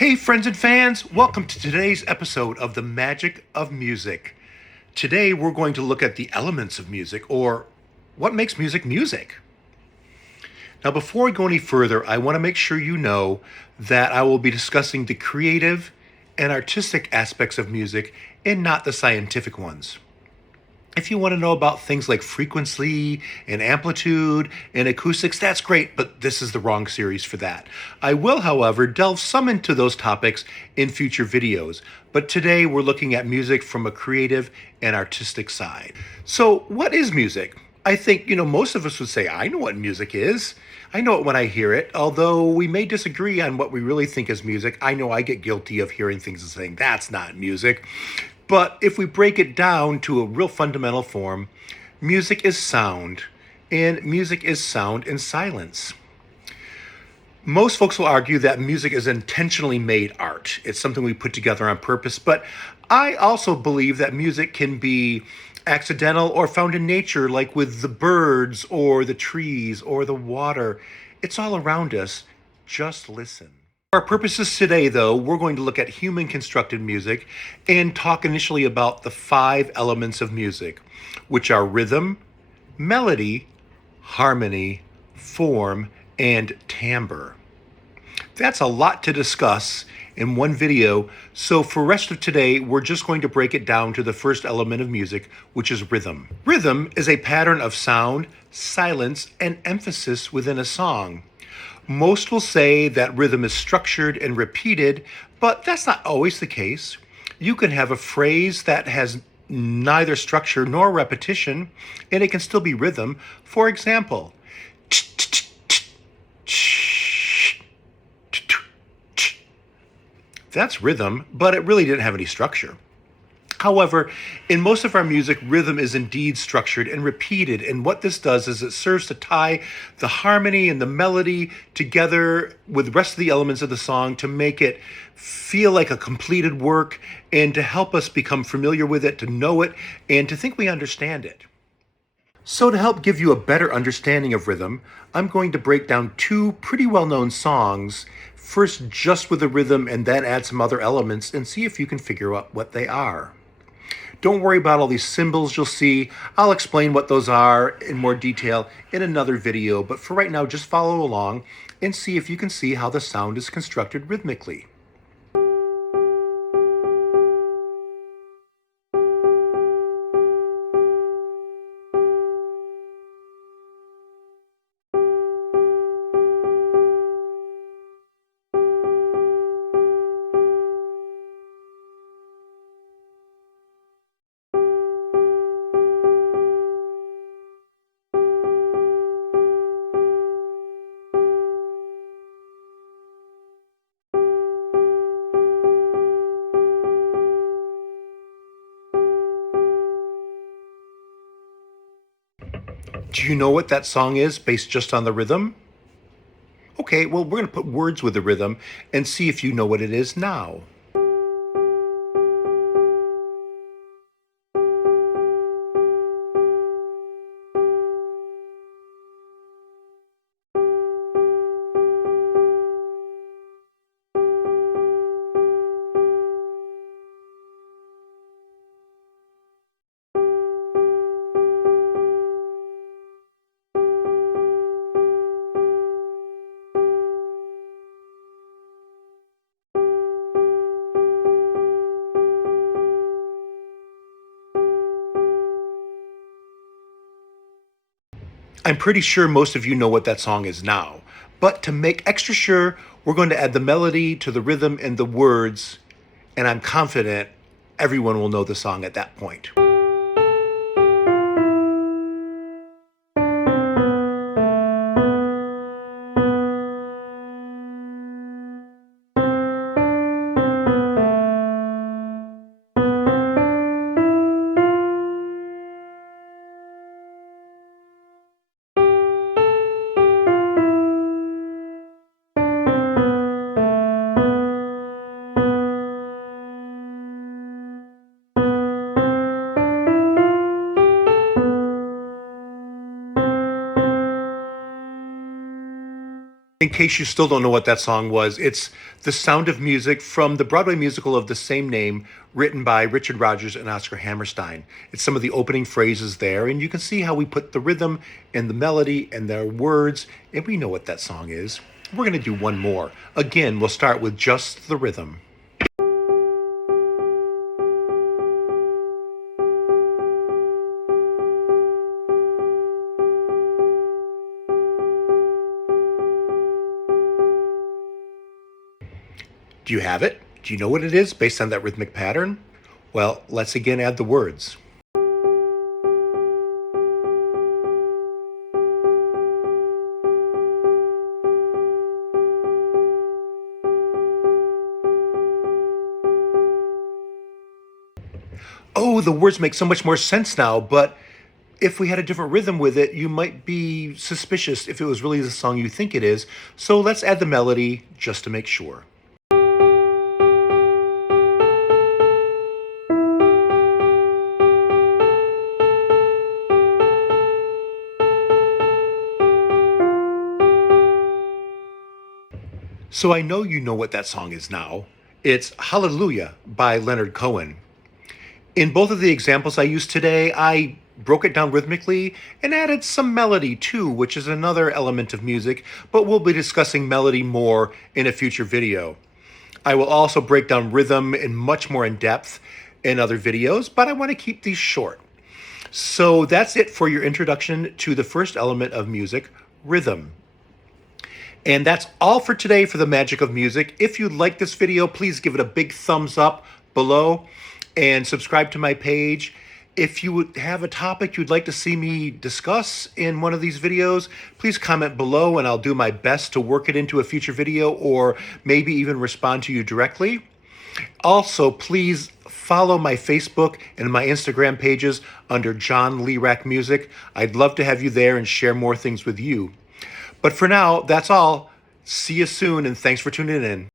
Hey, friends and fans, welcome to today's episode of The Magic of Music. Today, we're going to look at the elements of music, or what makes music music. Now, before we go any further, I want to make sure you know that I will be discussing the creative and artistic aspects of music and not the scientific ones. If you want to know about things like frequency and amplitude and acoustics, that's great, but this is the wrong series for that. I will, however, delve some into those topics in future videos, but today we're looking at music from a creative and artistic side. So, what is music? I think, most of us would say, I know what music is. I know it when I hear it, although we may disagree on what we really think is music. I know I get guilty of hearing things and saying, that's not music. But if we break it down to a real fundamental form, music is sound, and music is sound in silence. Most folks will argue that music is intentionally made art. It's something we put together on purpose, but I also believe that music can be accidental or found in nature, like with the birds or the trees or the water. It's all around us. Just listen. For our purposes today, though, we're going to look at human constructed music and talk initially about the 5 elements of music, which are rhythm, melody, harmony, form, and timbre. That's a lot to discuss in one video, so for the rest of today, we're just going to break it down to the first element of music, which is rhythm. Rhythm is a pattern of sound, silence, and emphasis within a song. Most will say that rhythm is structured and repeated, but that's not always the case. You can have a phrase that has neither structure nor repetition, and it can still be rhythm. For example, that's rhythm, but it really didn't have any structure. However, in most of our music, rhythm is indeed structured and repeated, and what this does is it serves to tie the harmony and the melody together with the rest of the elements of the song to make it feel like a completed work and to help us become familiar with it, to know it, and to think we understand it. So to help give you a better understanding of rhythm, I'm going to break down 2 pretty well-known songs, first just with the rhythm and then add some other elements and see if you can figure out what they are. Don't worry about all these symbols you'll see. I'll explain what those are in more detail in another video, but for right now, just follow along and see if you can see how the sound is constructed rhythmically. Do you know what that song is based just on the rhythm? Okay, well, we're going to put words with the rhythm and see if you know what it is now. I'm pretty sure most of you know what that song is now, but to make extra sure, we're going to add the melody to the rhythm and the words, and I'm confident everyone will know the song at that point. case you still don't know what that song was, it's The Sound of Music from the Broadway musical of the same name, written by Richard Rodgers and Oscar Hammerstein. It's some of the opening phrases there, and you can see how we put the rhythm and the melody and the words, and we know what that song is. We're going to do one more. Again, we'll start with just the rhythm. Do you have it? Do you know what it is based on that rhythmic pattern? Well, let's again add the words. Oh, the words make so much more sense now, but if we had a different rhythm with it, you might be suspicious if it was really the song you think it is. So let's add the melody just to make sure. So I know you know what that song is now. It's Hallelujah by Leonard Cohen. In both of the examples I used today, I broke it down rhythmically and added some melody too, which is another element of music, but we'll be discussing melody more in a future video. I will also break down rhythm in much more in depth in other videos, but I want to keep these short. So that's it for your introduction to the first element of music, rhythm. And that's all for today for the magic of music. If you like this video, please give it a big thumbs up below and subscribe to my page. If you would have a topic you'd like to see me discuss in one of these videos, please comment below and I'll do my best to work it into a future video or maybe even respond to you directly. Also, please follow my Facebook and my Instagram pages under John Lerack Music. I'd love to have you there and share more things with you. But for now, that's all. See you soon, and thanks for tuning in.